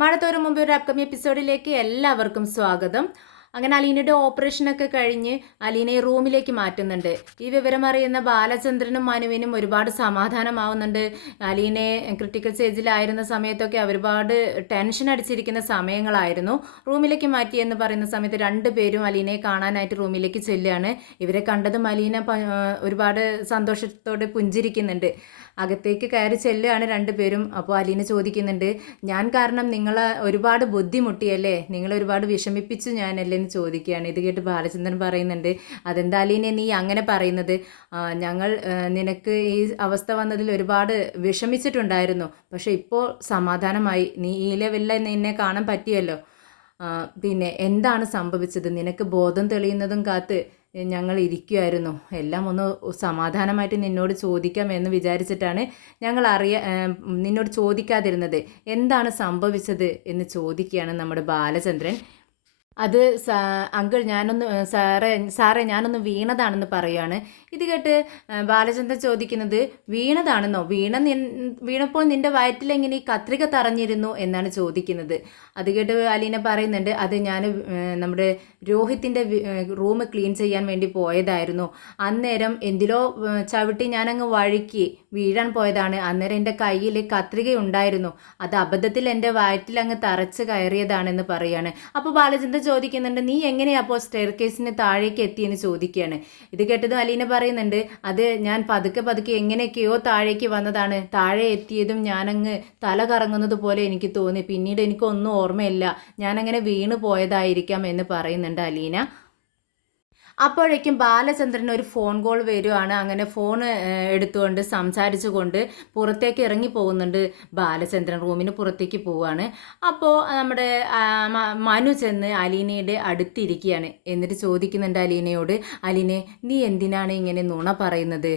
മഴത്തോരു മുമ്പ് ഒരു അപ്കമിങ് എപ്പിസോഡിലേക്ക് എല്ലാവർക്കും സ്വാഗതം. അങ്ങനെ അലീനയുടെ ഓപ്പറേഷനൊക്കെ കഴിഞ്ഞ് അലീനയെ റൂമിലേക്ക് മാറ്റുന്നുണ്ട്. ഈ വിവരം അറിയുന്ന ബാലചന്ദ്രനും മനുവിനും ഒരുപാട് സമാധാനമാവുന്നുണ്ട്. അലീനയെ ക്രിട്ടിക്കൽ സ്റ്റേജിലായിരുന്ന സമയത്തൊക്കെ ഒരുപാട് ടെൻഷൻ അടിച്ചിരിക്കുന്ന സമയങ്ങളായിരുന്നു. റൂമിലേക്ക് മാറ്റി എന്ന് പറയുന്ന സമയത്ത് രണ്ടുപേരും അലീനയെ കാണാനായിട്ട് റൂമിലേക്ക് ചെല്ലുകയാണ്. ഇവരെ കണ്ടതും അലീന ഒരുപാട് സന്തോഷത്തോടെ പുഞ്ചിരിക്കുന്നുണ്ട്. അകത്തേക്ക് കയറി ചെല്ലുകയാണ് രണ്ടുപേരും. അപ്പോൾ അലീന ചോദിക്കുന്നുണ്ട്, ഞാൻ കാരണം നിങ്ങളെ ഒരുപാട് ബുദ്ധിമുട്ടിയല്ലേ, നിങ്ങളെ ഒരുപാട് വിഷമിപ്പിച്ചു ഞാനല്ലേ എന്ന് ചോദിക്കുകയാണ്. ഇത് കേട്ട് ബാലചന്ദ്രൻ പറയുന്നുണ്ട്, അതെന്താ അലീനെ നീ അങ്ങനെ പറയുന്നത്? ഞങ്ങൾ നിനക്ക് ഈ അവസ്ഥ വന്നതിൽ ഒരുപാട് വിഷമിച്ചിട്ടുണ്ടായിരുന്നു. പക്ഷെ ഇപ്പോൾ സമാധാനമായി, നീ ഈ ലെവലിൽ നിന്നെ കാണാൻ പറ്റിയല്ലോ. പിന്നെ എന്താണ് സംഭവിച്ചത്? നിനക്ക് ബോധം തെളിയുന്നതും കാത്ത് ഞങ്ങൾ ഇരിക്കുമായിരുന്നു. എല്ലാം ഒന്ന് സമാധാനമായിട്ട് നിന്നോട് ചോദിക്കാം എന്ന് വിചാരിച്ചിട്ടാണ് ഞങ്ങൾ നിന്നോട് ചോദിക്കാതിരുന്നത്. എന്താണ് സംഭവിച്ചത് എന്ന് ചോദിക്കുകയാണ് നമ്മുടെ ബാലചന്ദ്രൻ. അത് അങ്കിൾ ഞാനൊന്ന് സാറേ ഞാനൊന്ന് വീണതാണെന്ന് പറയുകയാണ്. ഇത് കേട്ട് ബാലചന്ദ്രൻ ചോദിക്കുന്നത്, വീണതാണെന്നോ? വീണപ്പോൾ നിന്റെ വയറ്റിലെങ്ങനെ ഈ കത്രിക തറഞ്ഞിരുന്നു എന്നാണ് ചോദിക്കുന്നത്. അത് കേട്ട് അലീന പറയുന്നുണ്ട്, അത് ഞാൻ നമ്മുടെ രോഹിത്തിൻ്റെ റൂം ക്ലീൻ ചെയ്യാൻ വേണ്ടി പോയതായിരുന്നു. അന്നേരം എന്തിലോ ചവിട്ടി ഞാനങ്ങ് വഴുക്കി വീഴാൻ പോയതാണ്. അന്നേരം എൻ്റെ കയ്യിൽ കത്രിക ഉണ്ടായിരുന്നു. അത് അബദ്ധത്തിൽ എൻ്റെ വയറ്റിലങ്ങ് തറച്ച് കയറിയതാണെന്ന് പറയുകയാണ്. അപ്പോൾ ബാലചന്ദ്രൻ ചോദിക്കുന്നുണ്ട്, നീ എങ്ങനെയാ അപ്പോൾ സ്റ്റെയർ കേസിന് താഴേക്ക് എത്തിയെന്ന് ചോദിക്കുകയാണ്. ഇത് കേട്ടതും അലീന പറയുന്നുണ്ട്, അത് ഞാൻ പതുക്കെ എങ്ങനെയൊക്കെയോ താഴേക്ക് വന്നതാണ്. താഴെ എത്തിയതും ഞാനങ്ങ് തല കറങ്ങുന്നത് പോലെ എനിക്ക് തോന്നി. പിന്നീട് എനിക്കൊന്നും ഓർമ്മയില്ല, ഞാനങ്ങനെ വീണ് പോയതായിരിക്കാം എന്ന് പറയുന്നുണ്ട് അലീന. അപ്പോഴേക്കും ബാലചന്ദ്രന് ഒരു ഫോൺ കോൾ വരുവാണ്. അങ്ങനെ ഫോൺ എടുത്തുകൊണ്ട് സംസാരിച്ചുകൊണ്ട് പുറത്തേക്ക് ഇറങ്ങി പോകുന്നുണ്ട് ബാലചന്ദ്രൻ. റൂമിന് പുറത്തേക്ക് പോവുകയാണ്. അപ്പോൾ നമ്മുടെ മനു ചെന്ന് അലീനയുടെ അടുത്തിരിക്കുകയാണ്. എന്നിട്ട് ചോദിക്കുന്നുണ്ട് അലീനയോട്, അലീനെ നീ എന്തിനാണ് ഇങ്ങനെ നുണ പറയുന്നത്?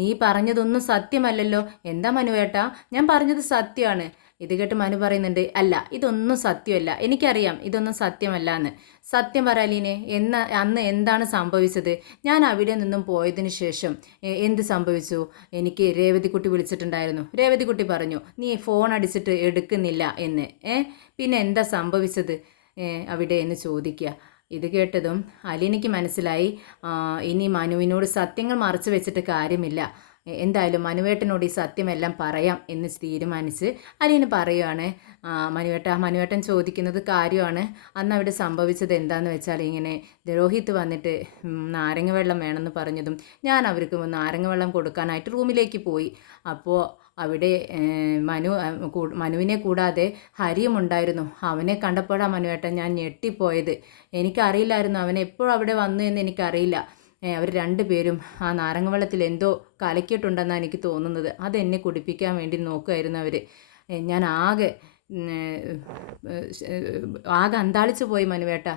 നീ പറഞ്ഞതൊന്നും സത്യമല്ലല്ലോ. എന്താ മനുവേട്ടാ, ഞാൻ പറഞ്ഞത് സത്യമാണ്. ഇത് കേട്ട് മനു പറയുന്നുണ്ട്, അല്ല ഇതൊന്നും സത്യമല്ല, എനിക്കറിയാം ഇതൊന്നും സത്യമല്ല എന്ന്. സത്യം പറ അലീനെ, അന്ന് എന്താണ് സംഭവിച്ചത്? ഞാൻ അവിടെ നിന്നും പോയതിന് ശേഷം എന്ത് സംഭവിച്ചു? എനിക്ക് രേവതിക്കുട്ടി വിളിച്ചിട്ടുണ്ടായിരുന്നു. രേവതിക്കുട്ടി പറഞ്ഞു നീ ഫോൺ അടിച്ചിട്ട് എടുക്കുന്നില്ല എന്ന്. പിന്നെ എന്താ സംഭവിച്ചത് അവിടെ എന്ന് ചോദിക്കുക. ഇത് കേട്ടതും അലീനയ്ക്ക് മനസ്സിലായി, ഇനി മനുവിനോട് സത്യങ്ങൾ മറച്ചു വെച്ചിട്ട് കാര്യമില്ല. എന്തായാലും മനുവേട്ടനോട് ഈ സത്യമെല്ലാം പറയാം എന്ന് തീരുമാനിച്ച് അലീന പറയുകയാണ്. മനുവേട്ടൻ ചോദിക്കുന്നത് കാര്യമാണ്. അന്ന് അവിടെ സംഭവിച്ചത് എന്താണെന്ന് വെച്ചാൽ, ഇങ്ങനെ രോഹിത്ത് വന്നിട്ട് നാരങ്ങ വെള്ളം വേണമെന്ന് പറഞ്ഞതും ഞാൻ അവർക്ക് നാരങ്ങ വെള്ളം കൊടുക്കാനായിട്ട് റൂമിലേക്ക് പോയി. അപ്പോൾ അവിടെ മനുവിനെ കൂടാതെ ഹരിയും ഉണ്ടായിരുന്നു. അവനെ കണ്ടപ്പോഴാണ് മനുവേട്ടൻ ഞാൻ ഞെട്ടിപ്പോയത്. എനിക്കറിയില്ലായിരുന്നു അവൻ എപ്പോഴും അവിടെ വന്നു എന്ന് എനിക്കറിയില്ല. അവർ രണ്ടുപേരും ആ നാരങ്ങ വെള്ളത്തിൽ എന്തോ കലക്കിയിട്ടുണ്ടെന്നാണ് എനിക്ക് തോന്നുന്നത്. അതെന്നെ കുടിപ്പിക്കാൻ വേണ്ടി നോക്കുമായിരുന്നു അവർ. ഞാൻ ആകെ അന്താളിച്ചു പോയി മനുവേട്ട.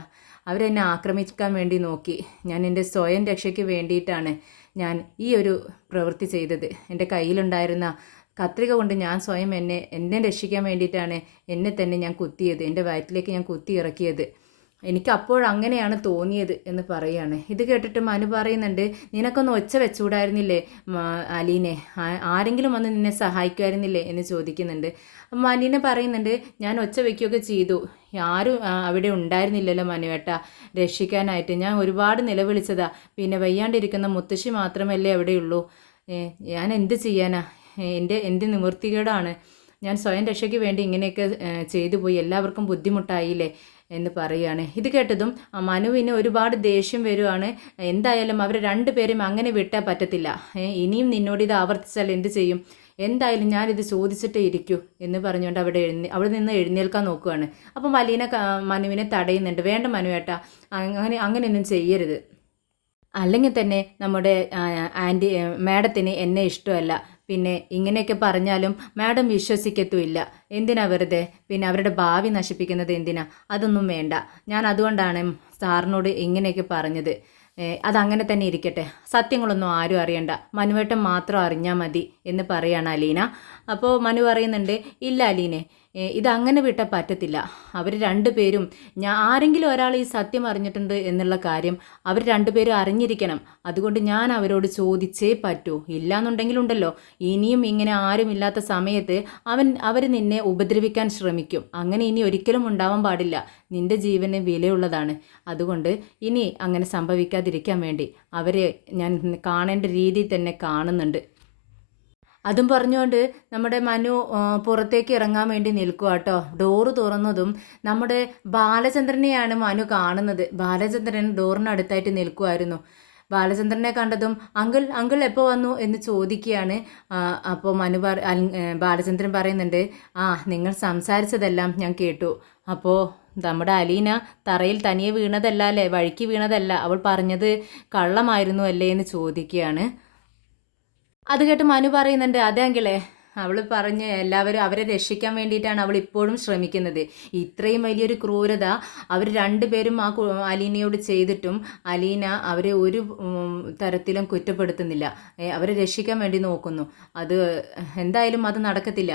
അവരെന്നെ ആക്രമിക്കാൻ വേണ്ടി നോക്കി. ഞാൻ എൻ്റെ സ്വയം രക്ഷയ്ക്ക് വേണ്ടിയിട്ടാണ് ഞാൻ ഈ ഒരു പ്രവൃത്തി ചെയ്തത്. എൻ്റെ കയ്യിലുണ്ടായിരുന്ന കത്രിക കൊണ്ട് ഞാൻ സ്വയം എന്നെ രക്ഷിക്കാൻ വേണ്ടിയിട്ടാണ് എന്നെ തന്നെ ഞാൻ കുത്തിയത്. എൻ്റെ വയറ്റിലേക്ക് ഞാൻ കുത്തി ഇറക്കിയത്. എനിക്ക് അപ്പോഴങ്ങനെയാണ് തോന്നിയത് എന്ന് പറയുകയാണ്. ഇത് കേട്ടിട്ട് മനു പറയുന്നുണ്ട്, നിനക്കൊന്ന് ഒച്ച വെച്ചുകൂടായിരുന്നില്ലേ അലീനെ? ആരെങ്കിലും വന്ന് നിന്നെ സഹായിക്കുമായിരുന്നില്ലേ എന്ന് ചോദിക്കുന്നുണ്ട്. അലീന പറയുന്നുണ്ട്, ഞാൻ ഒച്ച വയ്ക്കുകയൊക്കെ ചെയ്തു. ആരും അവിടെ ഉണ്ടായിരുന്നില്ലല്ലോ മനുവേട്ട രക്ഷിക്കാനായിട്ട്. ഞാൻ ഒരുപാട് നിലവിളിച്ചതാ. പിന്നെ വയ്യാണ്ടിരിക്കുന്ന മുത്തശ്ശി മാത്രമല്ലേ അവിടെയുള്ളൂ. ഞാൻ എന്ത് ചെയ്യാനാ? എൻ്റെ നിവൃത്തികേടാണ്. ഞാൻ സ്വയം രക്ഷയ്ക്ക് വേണ്ടി ഇങ്ങനെയൊക്കെ ചെയ്തു പോയി. എല്ലാവർക്കും ബുദ്ധിമുട്ടായില്ലേ എന്ന് പറയുകയാണ്. ഇത് കേട്ടതും മനുവിന് ഒരുപാട് ദേഷ്യം വരുവാണ്. എന്തായാലും അവർ രണ്ടുപേരും അങ്ങനെ വിട്ടാൽ പറ്റത്തില്ല. ഇനിയും നിന്നോട് ഇത് ആവർത്തിച്ചാൽ എന്ത് ചെയ്യും? എന്തായാലും ഞാനിത് ചോദിച്ചിട്ടേ ഇരിക്കൂ എന്ന് പറഞ്ഞുകൊണ്ട് അവിടെ നിന്ന് എഴുന്നേൽക്കാൻ നോക്കുകയാണ്. അപ്പം മനുവിനെ തടയുന്നുണ്ട്. വേണ്ട മനുവേട്ടാ, അങ്ങനെയൊന്നും ചെയ്യരുത്. അല്ലെങ്കിൽ തന്നെ നമ്മുടെ മാഡത്തിന് എന്നെ ഇഷ്ടമല്ല. പിന്നെ ഇങ്ങനെയൊക്കെ പറഞ്ഞാലും മാഡം വിശ്വസിക്കത്തുമില്ല. എന്തിനാ വെറുതെ പിന്നെ അവരുടെ ഭാവി നശിപ്പിക്കുന്നത് എന്തിനാ? അതൊന്നും വേണ്ട. ഞാൻ അതുകൊണ്ടാണ് സാറിനോട് ഇങ്ങനെയൊക്കെ പറഞ്ഞത്. അതങ്ങനെ തന്നെ ഇരിക്കട്ടെ. സത്യങ്ങളൊന്നും ആരും അറിയണ്ട, മനുവേട്ടൻ മാത്രം അറിഞ്ഞാൽ മതി എന്ന് പറയാണ് അലീന. അപ്പോൾ മനു പറയുന്നുണ്ട്, ഇല്ല അലീനെ, ഇതങ്ങനെ വിട്ടാൽ പറ്റത്തില്ല. അവർ രണ്ടുപേരും ആരെങ്കിലും ഒരാൾ ഈ സത്യം അറിഞ്ഞിട്ടുണ്ട് എന്നുള്ള കാര്യം അവർ രണ്ടുപേരും അറിഞ്ഞിരിക്കണം. അതുകൊണ്ട് ഞാൻ അവരോട് ചോദിച്ചേ പറ്റൂ. ഇല്ലാന്നുണ്ടെങ്കിലുണ്ടല്ലോ ഇനിയും ഇങ്ങനെ ആരുമില്ലാത്ത സമയത്ത് അവർ നിന്നെ ഉപദ്രവിക്കാൻ ശ്രമിക്കും. അങ്ങനെ ഇനി ഒരിക്കലും ഉണ്ടാവാൻ പാടില്ല. നിന്റെ ജീവന് വിലയുള്ളതാണ്. അതുകൊണ്ട് ഇനി അങ്ങനെ സംഭവിക്കാതിരിക്കാൻ വേണ്ടി അവരെ ഞാൻ കാണേണ്ട രീതിയിൽ തന്നെ കാണുന്നുണ്ട്. അതും പറഞ്ഞുകൊണ്ട് നമ്മുടെ മനു പുറത്തേക്ക് ഇറങ്ങാൻ വേണ്ടി നിൽക്കുക കേട്ടോ. ഡോറ് തുറന്നതും നമ്മുടെ ബാലചന്ദ്രനെയാണ് മനു കാണുന്നത്. ബാലചന്ദ്രൻ ഡോറിനടുത്തായിട്ട് നിൽക്കുമായിരുന്നു. ബാലചന്ദ്രനെ കണ്ടതും അങ്കിൾ അങ്കിൾ എപ്പോൾ വന്നു എന്ന് ചോദിക്കുകയാണ്. അപ്പോൾ ബാലചന്ദ്രൻ പറയുന്നുണ്ട്, നിങ്ങൾ സംസാരിച്ചതെല്ലാം ഞാൻ കേട്ടു. അപ്പോൾ നമ്മുടെ അലീന തറയിൽ തനിയെ വീണതല്ല അല്ലേ, വഴിക്ക് വീണതല്ല, അവൾ പറഞ്ഞത് കള്ളമായിരുന്നു അല്ലേ എന്ന് ചോദിക്കുകയാണ്. അത് കേട്ട് മനു പറയുന്നുണ്ട്, അതെ അങ്കിളെ, അവൾ പറഞ്ഞ് എല്ലാവരും അവരെ രക്ഷിക്കാൻ വേണ്ടിയിട്ടാണ് അവൾ ഇപ്പോഴും ശ്രമിക്കുന്നത്. ഇത്രയും വലിയൊരു ക്രൂരത അവർ രണ്ടുപേരും അലീനയോട് ചെയ്തിട്ടും അലീന അവരെ ഒരു തരത്തിലും കുറ്റപ്പെടുത്തുന്നില്ല. അവരെ രക്ഷിക്കാൻ വേണ്ടി നോക്കുന്നു. അത് എന്തായാലും അത് നടക്കത്തില്ല.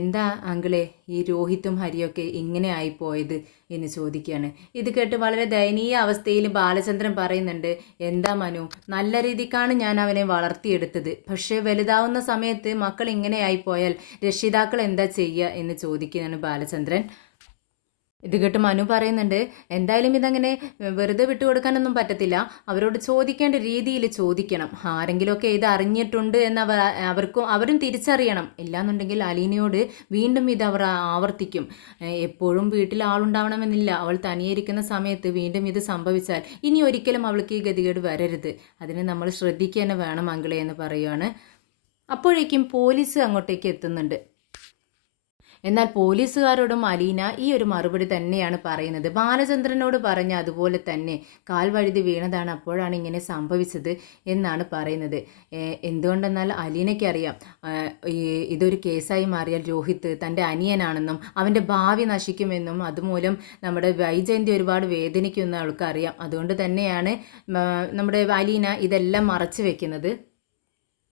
എന്താ അങ്കിളെ ഈ രോഹിത്തും ഹരിയൊക്കെ ഇങ്ങനെ ആയിപ്പോയത് എന്ന് ചോദിക്കുകയാണ്. ഇത് കേട്ട് വളരെ ദയനീയ അവസ്ഥയിൽ ബാലചന്ദ്രൻ പറയുന്നുണ്ട്, എന്താ മനു, നല്ല രീതിക്കാണ് ഞാൻ അവനെ വളർത്തിയെടുത്തത്. പക്ഷേ വലുതാവുന്ന സമയത്ത് മക്കൾ ഇങ്ങനെ ആയിപ്പോയാൽ രക്ഷിതാക്കൾ എന്താ ചെയ്യുക എന്ന് ചോദിക്കുകയാണ് ബാലചന്ദ്രൻ. ഇത് കേട്ട് മനു പറയുന്നുണ്ട്, എന്തായാലും ഇതങ്ങനെ വെറുതെ വിട്ടുകൊടുക്കാനൊന്നും പറ്റത്തില്ല. അവരോട് ചോദിക്കേണ്ട രീതിയിൽ ചോദിക്കണം. ആരെങ്കിലുമൊക്കെ ഇത് അറിഞ്ഞിട്ടുണ്ട് എന്ന് അവരും തിരിച്ചറിയണം. ഇല്ലാന്നുണ്ടെങ്കിൽ അലീനയോട് വീണ്ടും ഇത് അവർ ആവർത്തിക്കും. എപ്പോഴും വീട്ടിൽ ആളുണ്ടാവണമെന്നില്ല. അവൾ തനിയിരിക്കുന്ന സമയത്ത് വീണ്ടും ഇത് സംഭവിച്ചാൽ ഇനി ഒരിക്കലും അവൾക്ക് ഈ ഗതികേട് വരരുത്. അതിന് നമ്മൾ ശ്രദ്ധിക്കുക തന്നെ വേണം അങ്കിളെ എന്ന് പറയുകയാണ്. അപ്പോഴേക്കും പോലീസ് അങ്ങോട്ടേക്ക് എത്തുന്നുണ്ട്. എന്നാൽ പോലീസുകാരോടും അലീന ഈ ഒരു മറുപടി തന്നെയാണ് പറയുന്നത്. ബാലചന്ദ്രനോട് പറഞ്ഞ അതുപോലെ തന്നെ കാൽ വഴുതി വീണതാണ്, അപ്പോഴാണ് ഇങ്ങനെ സംഭവിച്ചത് എന്നാണ് പറയുന്നത്. എന്തുകൊണ്ടെന്നാൽ അലീനയ്ക്കറിയാം ഇതൊരു കേസായി മാറിയാൽ രോഹിത്ത് തൻ്റെ അനിയനാണെന്നും അവൻ്റെ ഭാവി നശിക്കുമെന്നും അതുമൂലം നമ്മുടെ വൈജയന്തി ഒരുപാട് വേദനിക്കുമെന്ന് അവൾക്കറിയാം. അതുകൊണ്ട് തന്നെയാണ് നമ്മുടെ അലീന ഇതെല്ലാം മറച്ചു വെക്കുന്നത്.